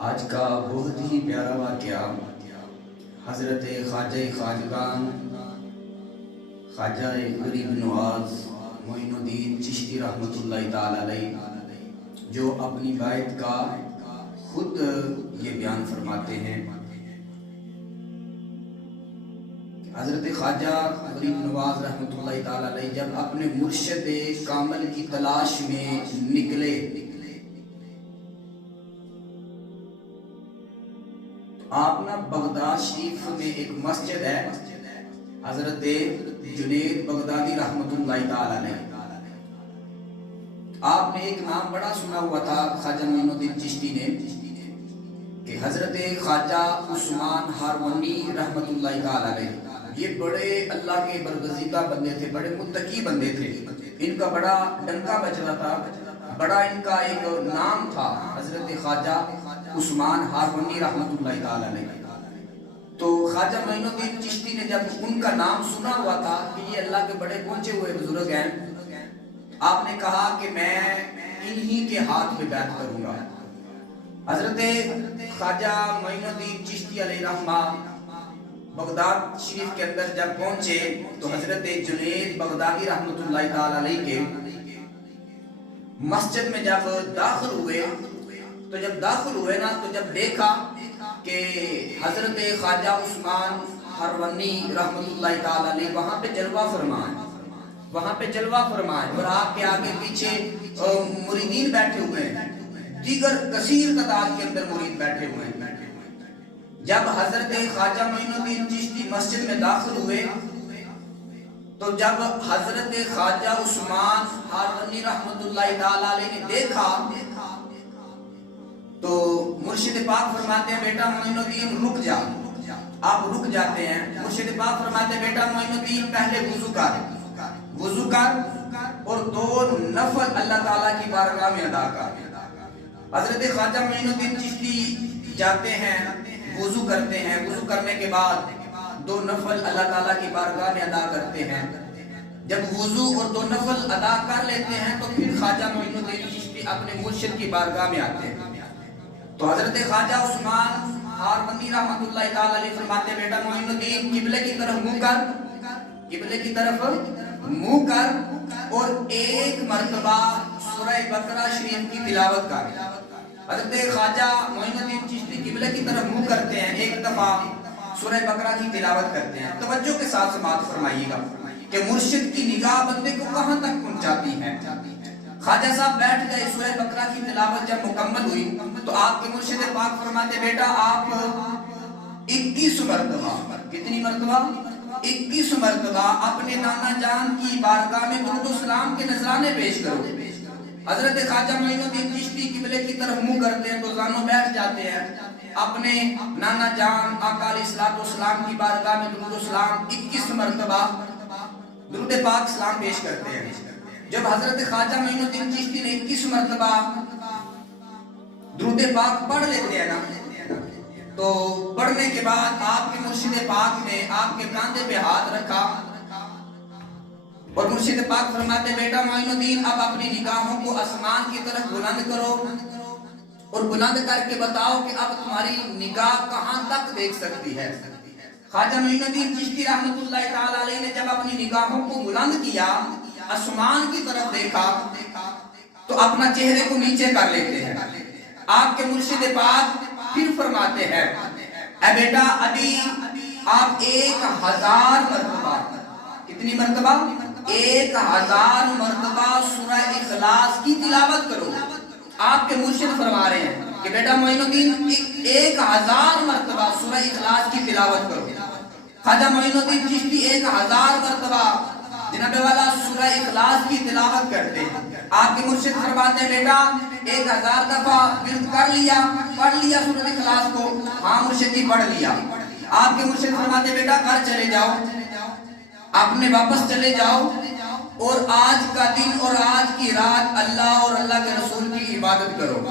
آج کا بہت ہی پیارا واقعہ حضرت خواجہ خواجگان خواجہ غریب نواز معین الدین چشتی رحمۃ اللہ تعالی علیہ جو اپنی بیت کا خود یہ بیان فرماتے ہیں۔ حضرت خواجہ غریب نواز رحمۃ اللہ تعالی علیہ جب اپنے مرشد کامل کی تلاش میں نکلے، آپ نا بغداد شریف میں ایک مسجد ہے حضرت جنید بغدادی رحمۃ اللہ تعالی علیہ، آپ نے ایک نام بڑا سنا ہوا تھا خواجہ معین الدین چشتی نے کہ حضرت خواجہ عثمان ہارونی رحمۃ اللہ تعالی علیہ، یہ بڑے اللہ کے برگزیدہ بندے تھے، بڑے متقی بندے تھے، ان کا بڑا ڈنکا بجتا تھا، بڑا ان کا ایک نام تھا حضرت خواجہ عثمان ہارونی رحمۃ اللہ تعالی علیہ۔ تو خواجہ معین الدین چشتی نے جب ان کا نام سنا ہوا تھا کہ یہ اللہ کے بڑے پہنچے ہوئے بزرگ ہیں، آپ نے کہا کہ میں انہی کے ہاتھ میں بیعت کروں گا۔ حضرت خواجہ معین الدین چشتی علیہ رحمہ بغداد شریف کے اندر جب پہنچے تو حضرت جنید بغدادی رحمۃ اللہ تعالی علیہ کے مسجد میں جب داخل ہوئے تو جب دیکھا کہ حضرت خواجہ عثمان ہارونی رحمۃ اللہ تعالی علیہ وہاں پہ جلوہ فرمائے اور آپ کے آگے پیچھے مریدین بیٹھے ہوئے ہیں، دیگر کثیر تعداد کے اندر مرید بیٹھے ہوئے ہیں۔ جب حضرت خواجہ معین الدین چشتی مسجد میں داخل ہوئے تو جب حضرت خواجہ عثمان ہارونی رحمۃ اللہ تعالی علیہ نے دیکھا تو مرشد پاک فرماتے ہیں بیٹا معین الدین رک جا، آپ رک جاتے ہیں۔ مرشد پاک فرماتے ہیں بیٹا معین الدین پہلے وضو کر اور 2 نفل اللہ تعالیٰ کی بارگاہ میں ادا کر۔ حضرت خواجہ معین الدین چشتی جاتے ہیں، وضو کرتے ہیں، وضو کرنے کے بعد 2 نفل اللہ تعالیٰ کی بارگاہ میں ادا کرتے ہیں۔ جب وضو اور 2 نفل ادا کر لیتے ہیں تو پھر خواجہ معین الدین چشتی اپنے مرشد کی بارگاہ میں آتے ہیں۔ تو حضرت خواجہ عثمان ہارونی رحمۃ اللہ تعالی علیہ فرماتے بیٹا معین الدین قبلے کی طرف منہ کر اور 1 مرتبہ سورہ بقرہ شریف کی تلاوت کر۔ حضرت خواجہ معین الدین چشتی قبلے کی طرف منہ کرتے ہیں، 1 دفعہ سورہ بقرہ کی تلاوت کرتے ہیں۔ توجہ کے ساتھ سماعت فرمائیے گا کہ مرشد کی نگاہ بندے کو کہاں تک پہنچاتی ہے۔ خواجہ صاحب بیٹھ گئے، سورہ بقرہ کی تلاوت جب مکمل ہوئی تو آپ کے مرشد پاک فرماتے بیٹا آپ 21 مرتبہ، کتنی مرتبہ؟ 21 مرتبہ اپنے نانا جان کی بارگاہ میں درود و سلام کے نذرانے پیش کرو۔ حضرت خواجہ معین الدین چشتی قبلے کی طرف منہ کرتے ہیں تو زانوں بیٹھ جاتے ہیں، اپنے نانا جان آقا علیہ الصلوۃ والسلام کی بارگاہ میں درود و سلام 21 مرتبہ درود پاک سلام پیش کرتے ہیں۔ جب حضرت خواجہ معین الدین چشتی نے 21 مرتبہ درود پاک پڑھ لیتے ہیں نا، تو پڑھنے کے بعد آپ کے مرشد پاک نے آپ کے کاندھے پہ ہاتھ رکھا اور مرشد پاک فرماتے بیٹا معین الدین اب اپنی نگاہوں کو آسمان کی طرف بلند کرو اور بلند کر کے بتاؤ کہ اب تمہاری نگاہ کہاں تک دیکھ سکتی ہے۔ خواجہ معین الدین چشتی رحمۃ اللہ تعالی علیہ نے جب اپنی نگاہوں کو بلند کیا، آسمان کی طرف دیکھا تو اپنا چہرے کو نیچے کر لیتے ہیں۔ آپ کے مرشد پاک پھر فرماتے ہیں اے بیٹا ابھی آپ 1000 مرتبہ، کتنی مرتبہ؟ 1000 مرتبہ سورہ اخلاص کی تلاوت کرو۔ آپ کے مرشد فرما رہے ہیں کہ بیٹا معین الدین 1000 مرتبہ سورہ اخلاص کی تلاوت کرو۔ خواجہ معین الدین چشتی 1000 مرتبہ جناب والا سورہ اخلاص کی تلاوت کرتے ہیں۔ آپ کے مرشد فرماتے ہیں بیٹا 1000 دفعہ ورد کر لیا، پڑھ لیا سورہ اخلاص کو؟ ہاں مرشد جی پڑھ لیا۔ آپ کے مرشد فرماتے ہیں بیٹا گھر چلے جاؤ، اپنے واپس چلے جاؤ اور آج کا دن اور آج کی رات اللہ اور اللہ کے رسول کی عبادت کرو۔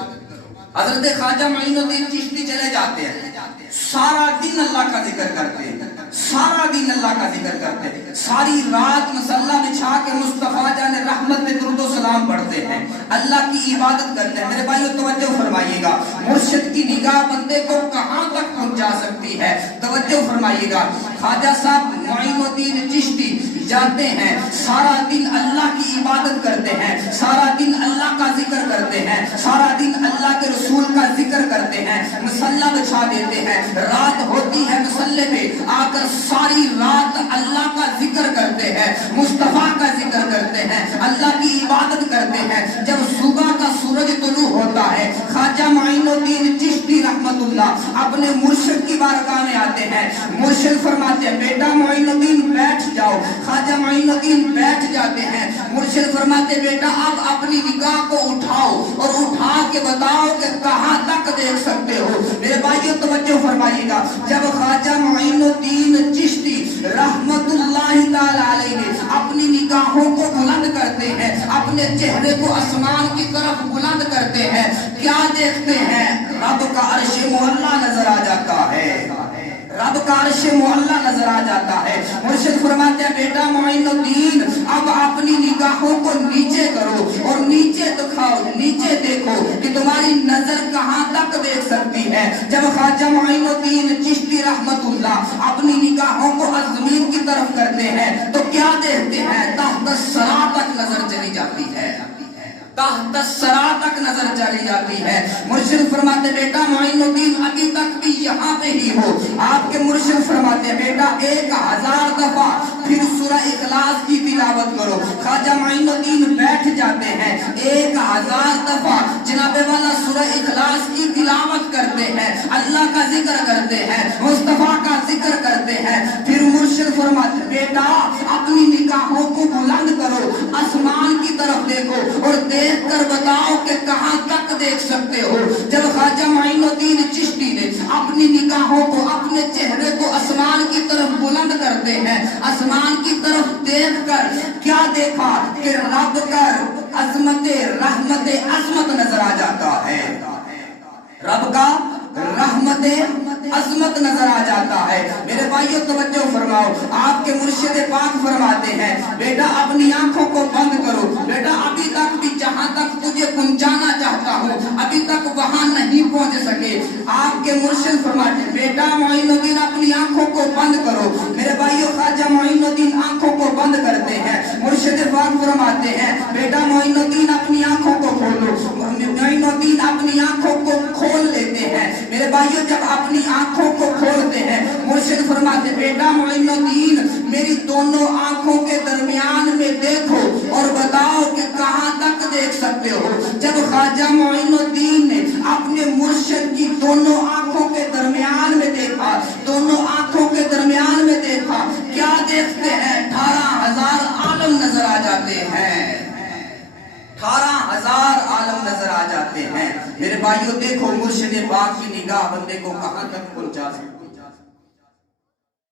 حضرت خواجہ معین الدین چشتی چلے جاتے ہیں، سارا دن اللہ کا ذکر کرتے ہیں، سارا دن اللہ کا ذکر کرتے ہیں، ساری رات مصلی بچھا کے مصطفیٰ جان رحمت میں درود و سلام پڑھتے ہیں، اللہ کی عبادت کرتے ہیں۔ میرے بھائیو توجہ فرمائیے فرمائیے گا مرشد کی نگاہ بندے کو کہاں تک پہنچا سکتی ہے. توجہ فرمائیے گا. خواجہ صاحب معین الدین چشتی جاتے ہیں, سارا دن اللہ کی عبادت کرتے ہیں, سارا دن اللہ کا ذکر کرتے ہیں, سارا دن اللہ کے رسول کا ذکر کرتے ہیں, مصلی بچھا دیتے ہیں, رات ہوتی ہے مصلی پہ آ کر ساری رات اللہ کا ذکر کرتے ہیں, مصطفیٰ کا ذکر کرتے ہیں, اللہ کی عبادت کرتے ہیں. جب صبح کا سورج طلوع ہوتا ہے خواجہ معین الدین چشتی رحمت اللہ اپنے مرشد کی بارگاہ میں آتے ہیں. مرشد فرماتے ہیں بیٹا معین الدین بیٹھ جاؤ. خواجہ معین الدین بیٹھ جاتے ہیں. مرشد فرماتے بیٹا اب اپنی نگاہ کو اٹھاؤ اور اٹھا کے بتاؤ کہ کہاں تک دیکھ سکتے ہو. میرے بھائیو توجہ فرمائیے گا. جب خواجہ معین الدین چشتی رحمت اللہ تعالی علیہ نے اپنی نگاہوں کو بلند کرتے ہیں, اپنے چہرے کو آسمان کی طرف بلند کرتے ہیں, کیا دیکھتے ہیں؟ رب کا عرش معلیٰ نظر آ جاتا ہے. رب کا عرش معلیٰ نظر آ جاتا ہے. مرشد فرماتے ہیں بیٹا معین الدین اب اپنی نگاہوں کو نیچے کرو اور نیچے دکھاؤ, نیچے دیکھو کہ تمہاری نظر کہاں تک دیکھ سکتی ہے. جب خواجہ معین الدین چشتی رحمت اللہ اپنی نگاہوں کو زمین کی طرف کرتے ہیں تو کیا دیکھتے ہیں؟ تحت الثری تک نظر چلی جاتی ہے, تحت الثری تک نظر چلی جاتی ہے. مرشد فرماتے بیٹا معین الدین ابھی تک بھی یہاں پہ ہی ہو. آپ کے مرشد فرماتے بیٹا 1000 دفعہ پھر سورہ اخلاص کی تلاوت کرو. خواجہ معین الدین بیٹھ جاتے ہیں, 1000 دفعہ جناب والا سورہ اخلاص کی تلاوت کرتے ہیں, اللہ کا ذکر کرتے ہیں, مصطفیٰ کا ذکر کرتے ہیں. پھر مرشد فرماتے بیٹا اپنی نگاہوں کو بلند کرو, آسمان کی طرف دیکھو اور دیکھ کر بتاؤ کہ کہاں تک دیکھ سکتے ہو. جب خواجہ معین الدین چشتی نے اپنی نگاہوں کو, اپنے چہرے کو آسمان کی طرف بلند کرتے ہیں, آسمان کی طرف دیکھ کر کیا دیکھا کہ رب کا عظمت رحمت عظمت نظر آ جاتا ہے. رب کا رحمت عظمت نظر آ جاتا ہے. میرے بھائیو توجہ فرماؤ. آپ کے مرشد پاک فرماتے ہیں بیٹا اپنی آنکھوں کو بند کرو. بیٹا ابھی تک بھی جہاں تک تجھے پہنچانا چاہتا ہوں ابھی تک وہاں نہیں پہنچ سکے. آپ کے مرشد فرماتے ہیں بیٹا معین الدین اپنی آنکھوں کو بند کرو. میرے بھائیو خواجہ معین الدین آنکھوں کو بند کرتے ہیں. مرشد پاک فرماتے ہیں بیٹا معین الدین اپنی آنکھوں کو کھولو. معین الدین اپنی آنکھوں کو کھول لیتے ہیں. میرے بھائیو جب اپنی آنکھوں کو کھولتے ہیں مرشد فرماتے بیٹا معین الدین میری دونوں آنکھوں کے درمیان میں دیکھو اور بتاؤ کہ کہاں تک دیکھ سکتے ہو. جب خواجہ معین الدین نے اپنے مرشد کی دونوں آنکھوں کے درمیان میں دیکھا, دونوں آنکھوں کے درمیان میں دیکھا, کیا دیکھتے ہیں؟ 18,000 عالم نظر آ جاتے ہیں. 18,000 عالم نظر آ جاتے ہیں. میرے بھائیوں دیکھو مرشد پاک کی نگاہ بندے کو کہاں تک پہنچا سکتی ہے.